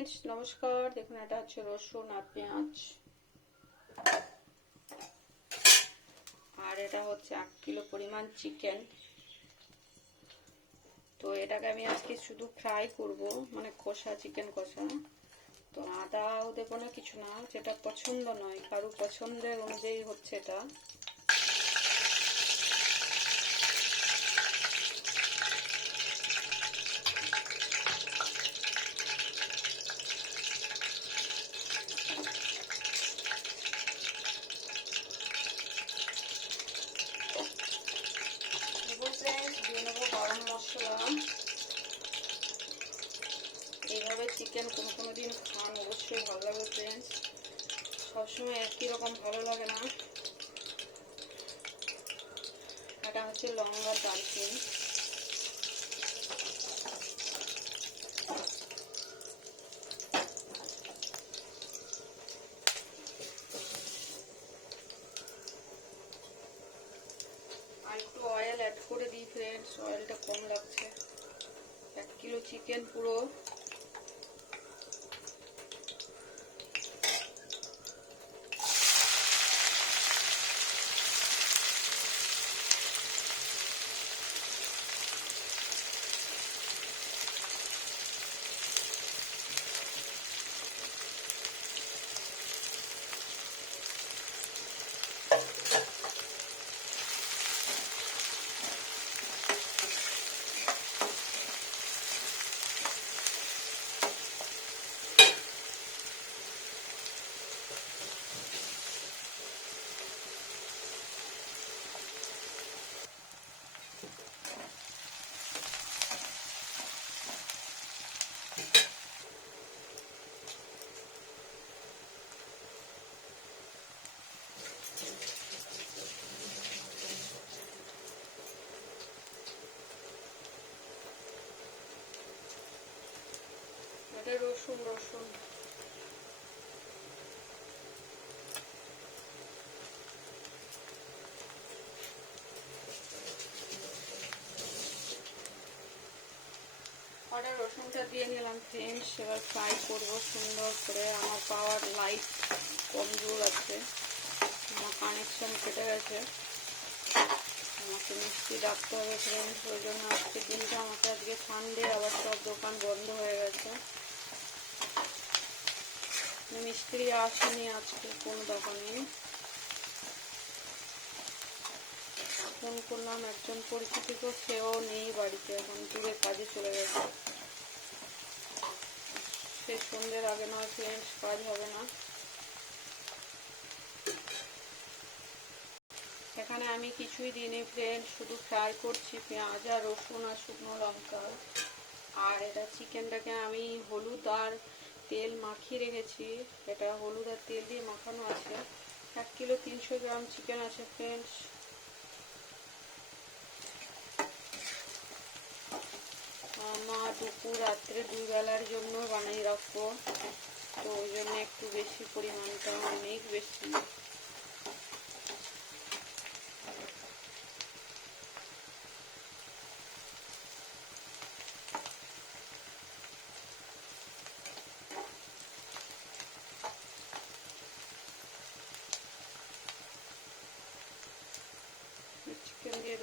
Friends নমস্কার। দেখুন, এটা হচ্ছে রসুন আর পেঁয়াজ। আর এটা হচ্ছে এক কিলো পরিমাণ চিকেন। তো এটাকে আমি আজকে শুধু ফ্রাই করব মানে কষা, চিকেন কষা। তো আদাও দেবো না, কিছু না, যেটা পছন্দ নয়, কারও পছন্দের অনুযায়ী হচ্ছে এটা দিয়ে নেব গরম মশলা এইভাবে চিকেন কোনো কোনো দিন খান অবশ্যই ভালো লাগবে ফ্রেন্ডস সবসময় একই রকম ভালো লাগে না। এটা হচ্ছে লঙ্কা দারচিনি। অয়েল অ্যাড করে দিই ফ্রেন্ডস অয়েলটা কম লাগছে। এক কিলো চিকেন পুরো। এটা রসুন রসুন। ফ্রেন্ডস এবার ফ্রাই করব সুন্দর করে। আমার পাওয়ার লাইট কমজোর আছে। আমার কানেকশন কেটে গেছে। আমাকে মিষ্টি হবে ওই জন্য আজকে দিনটা আমাকে আজকে সানডে আবার সব দোকান বন্ধ হয়ে গেছে মিস্ত্রি আসেনি আজকে, কোনো দোকানে ফোন করলাম একজন পরিচিত সেও নেই বাড়িতে, এখন দূরে কাজে চলে গেছে। সে সন্ধ্যের আগে নয়, ফ্রেন্ডস, কাজ হবে না। এখানে আমি কিছুই দিইনি ফ্রেন্ড শুধু ফ্রাই করছি, পেঁয়াজ আর রসুন আর শুকনো লঙ্কা। আর এটা চিকেনটাকে আমি হলুদ আর তেল মাখিয়ে রেখেছি। এটা হলুদ আর তেল দিয়ে মাখানো আছে। এক কিলো তিনশো গ্রাম চিকেন আছে ফ্রেন্ডস মা দুপুর, রাত্রে দুই বেলার জন্য বানিয়ে রাখব। তো ওই জন্য একটু বেশি পরিমাণটা অনেক বেশি। চিকেন দিয়ে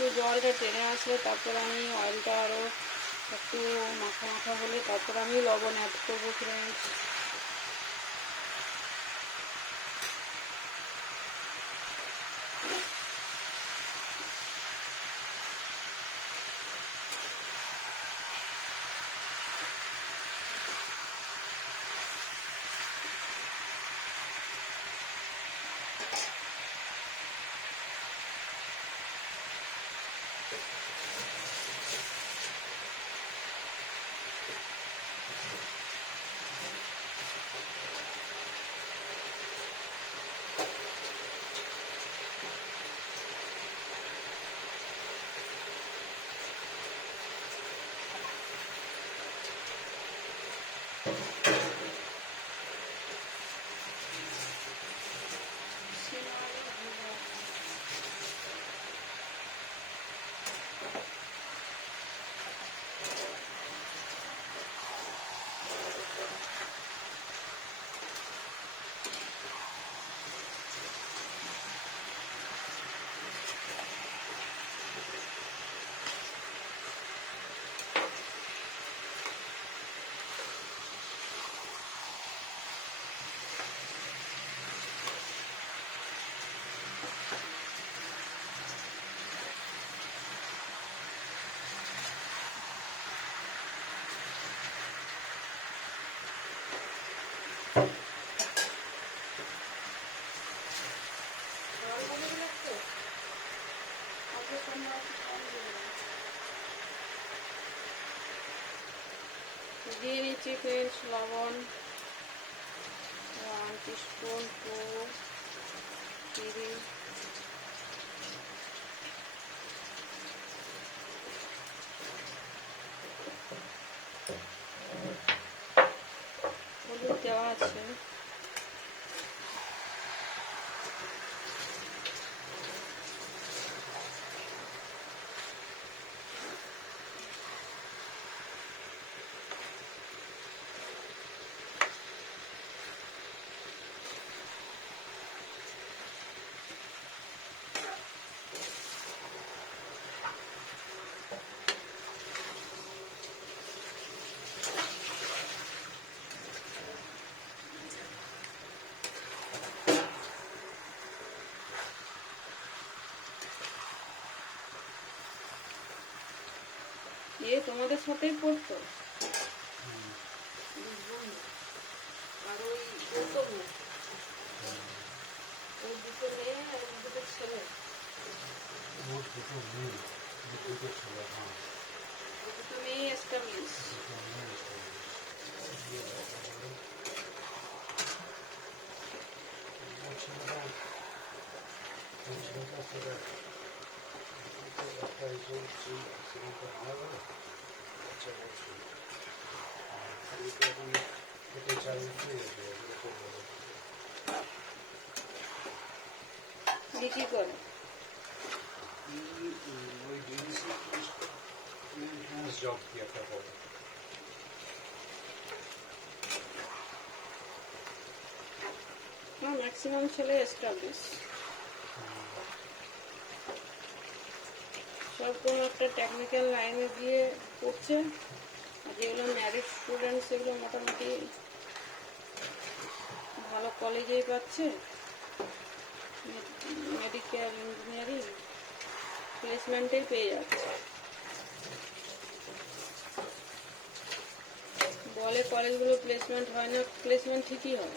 একটু জলটা টেনে আসলে তারপর আমি অয়েলটা আরও একটু মাখা মাখা হলে তারপর আমি লবণ অ্যাড করব ফ্রেন্ডস দিয়ে নিচ্ছি ফ্রেন্ডস লবণ one teaspoon two three এ তোমাদের সাথেই পড়তো আর ওই গৌতম ওর দুটো মেয়ে আর ওর দুটো ছেলে ওর দুটো মেয়ে ওর দুটো ছেলে হ্যাঁ ওর দুটো মেয়ে এস্টাবলিশ দুটো মেয়ে আছে। ওর বিক্রি করে ওই ডিএনসি জব কি একটা করে ম্যাক্সিমাম ছেলে এস্টাবলিশ সব কোনো একটা টেকনিক্যাল লাইনে গিয়ে পড়ছে যেগুলো ম্যারিড স্টুডেন্ট সেগুলো মোটামুটি ভালো কলেজেই পাচ্ছে। মেডিকেল ইঞ্জিনিয়ারিং প্লেসমেন্টেই পেয়ে যাচ্ছে। বলে কলেজগুলো প্লেসমেন্ট হয় না প্লেসমেন্ট ঠিকই হয়।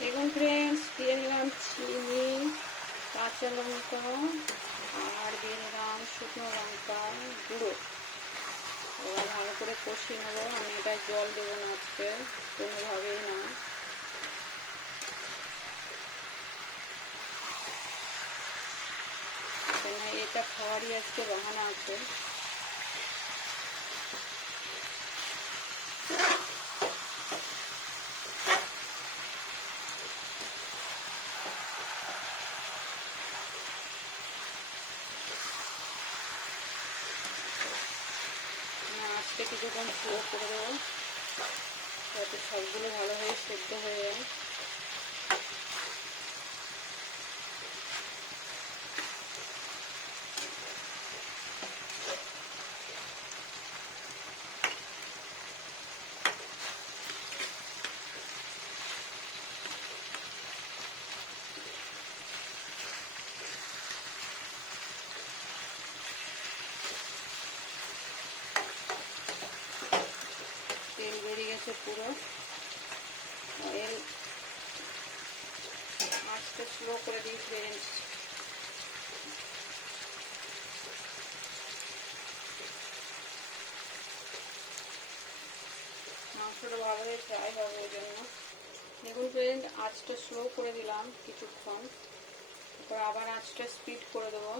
দেখুন ফ্রেন্ডস দিয়ে দিলাম চিনি, কাঁচা লঙ্কা আর দিয়ে দিলাম শুকনো লঙ্কা গুঁড়ো। এবার ভালো করে কষিয়ে নেব। আমি এটা জল দেবো না আজকে, কোনোভাবেই না। এটা খাওয়ারই আজকে বাহানা আছে আজকে কিছুক্ষণ স্লো করে দেবেন যাতে সবগুলো ভালোভাবে সেদ্ধ হয়ে যায় তেল গেছে পুরো। অয়েল আস্তে স্লো করে দিই ফ্রেন্ডস মাংসটা ভালোভাবে ফ্রাই হবে ওই জন্য। দেখুন ফ্রেন্ড আঁচটা স্লো করে দিলাম কিছুক্ষণ। তারপর আবার আঁচটা স্পিড করে দেবো।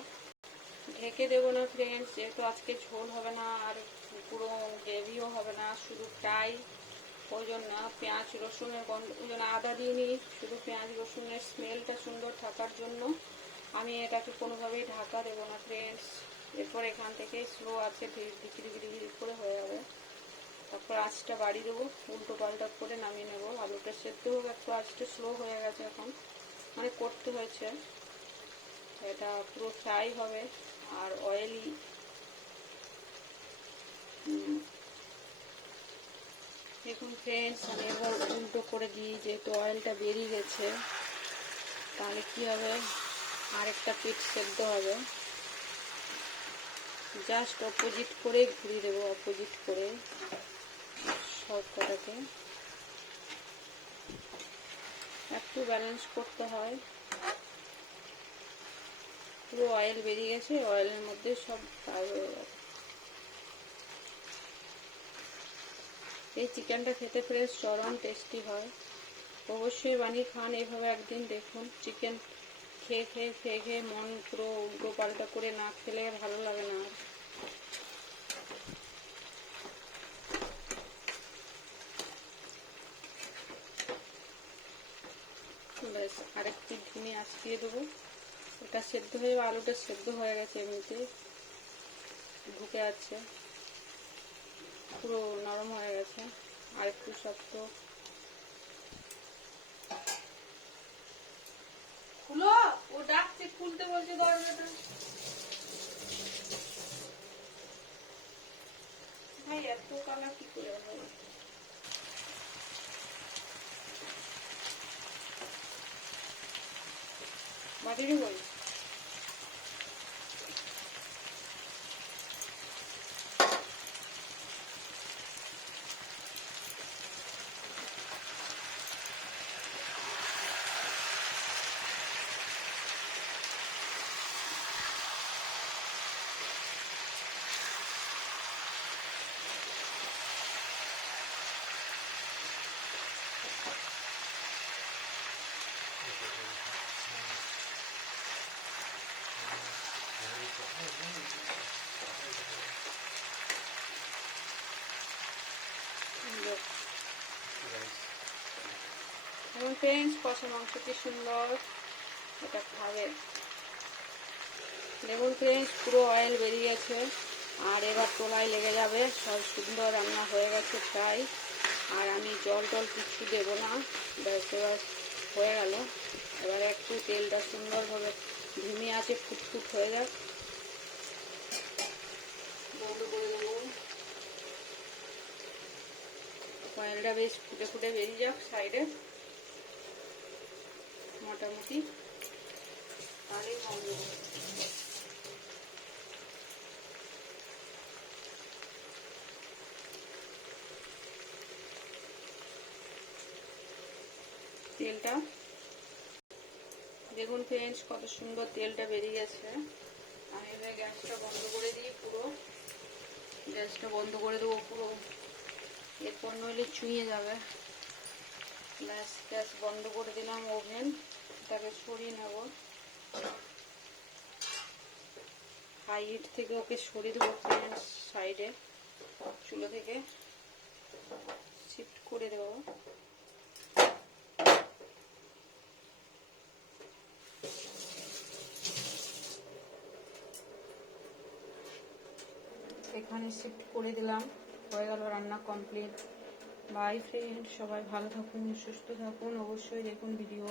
ঢেকে দেবো না ফ্রেন্ডস যেহেতু আজকে ঝোল হবে না আর পুরো গ্রেভিও হবে না, শুধু ফ্রাই ওই জন্য পেঁয়াজ, রসুনের গন্ধ, ওই জন্য আদা দিয়ে নিই। শুধু পেঁয়াজ, রসুনের স্মেলটা সুন্দর থাকার জন্য। আমি এটাকে কোনোভাবেই ঢাকা দেবো না ফ্রেন্ডস এরপর এখান থেকে স্লো আছে, ধীরে ধীরে ধীরে করে হয়ে যাবে। তারপর আঁচটা বাড়িয়ে দেবো, উল্টো পাল্টা করে নামিয়ে নেব। আলুটা সেদ্ধ হোক একটু আঁচটা স্লো হয়ে গেছে এখন। মানে করতে হয়েছে। এটা পুরো ফ্রাই হবে, আর অয়েলি দেখুন ফ্রেন্ডস আমি এবার উল্টো করে দিই, যেহেতু অয়েলটা বেরিয়ে গেছে, তাহলে কি হবে? আরেকটা পিঠ সেদ্ধ হবে। জাস্ট অপোজিট করে ঘুরিয়ে দেবো অপোজিট করে সব কটাকে। একটু ব্যালেন্স করতে হয়। পুরো অয়েল বেরিয়ে গেছে অয়েলের মধ্যে সব ফ্রাই হয়ে গেছে এই চিকেনটা খেতে ফ্রেশ চরম টেস্টি হয়। অবশ্যই বানিয়ে খান, এইভাবে একদিন দেখুন। চিকেন খেয়ে খেয়ে খেয়ে খেয়ে মন পুরো উল্টো পাল্টা করে না খেলে ভালো লাগে না আর। ব্যাস, আরেকটি ধিমে আঁচড়িয়ে দেবো। এটা সেদ্ধ হয়ে, আলুটা সেদ্ধ হয়ে গেছে এমনিতে ঢুকে আছে। পুরো নরম হয়ে গেছে। আর একটু শক্ত। খুলো! ও ডাকছে খুলতে বলছে দরজাটা। ভাই এত কালা কি করে হয় বাড়িরই বল এবং ফ্রেন্ডস কষা মাংস কি সুন্দর? এটা খাবে। দেখুন ফ্রেন্ডস পুরো অয়েল বেরিয়ে গেছে আর এবার তোলায় লেগে যাবে। সব সুন্দর রান্না হয়ে গেছে প্রায়। আর আমি জল টল কিচ্ছু দেবো না। ব্যাস এবার হয়ে গেল। এবার একটু তেলটা সুন্দরভাবে ধিমে আছে ফুটফুট হয়ে যাক। বন্ধ করে দেবো। অয়েলটা বেশ ফুটে ফুটে বেরিয়ে যাক সাইডে। মোটামুটি। তেলটা। দেখুন ফ্রেন্ডস কত সুন্দর তেলটা বেরিয়ে গেছে। আমি এবার গ্যাসটা বন্ধ করে দিই পুরো। গ্যাসটা বন্ধ করে দেবো পুরো। এরপর নইলে চুইয়ে যাবে। গ্যাস গ্যাস বন্ধ করে দিলাম ওভেন। তাকে সরিয়ে নেব। হাই হিট থেকে ওকে সরিয়ে দেবো সাইডে, চুলো থেকে। শিফট করে দেবো। এখানে শিফট করে দিলাম। হয়ে গেল রান্না কমপ্লিট বাই ফ্রেন্ড সবাই ভালো থাকুন সুস্থ থাকুন অবশ্যই দেখুন ভিডিও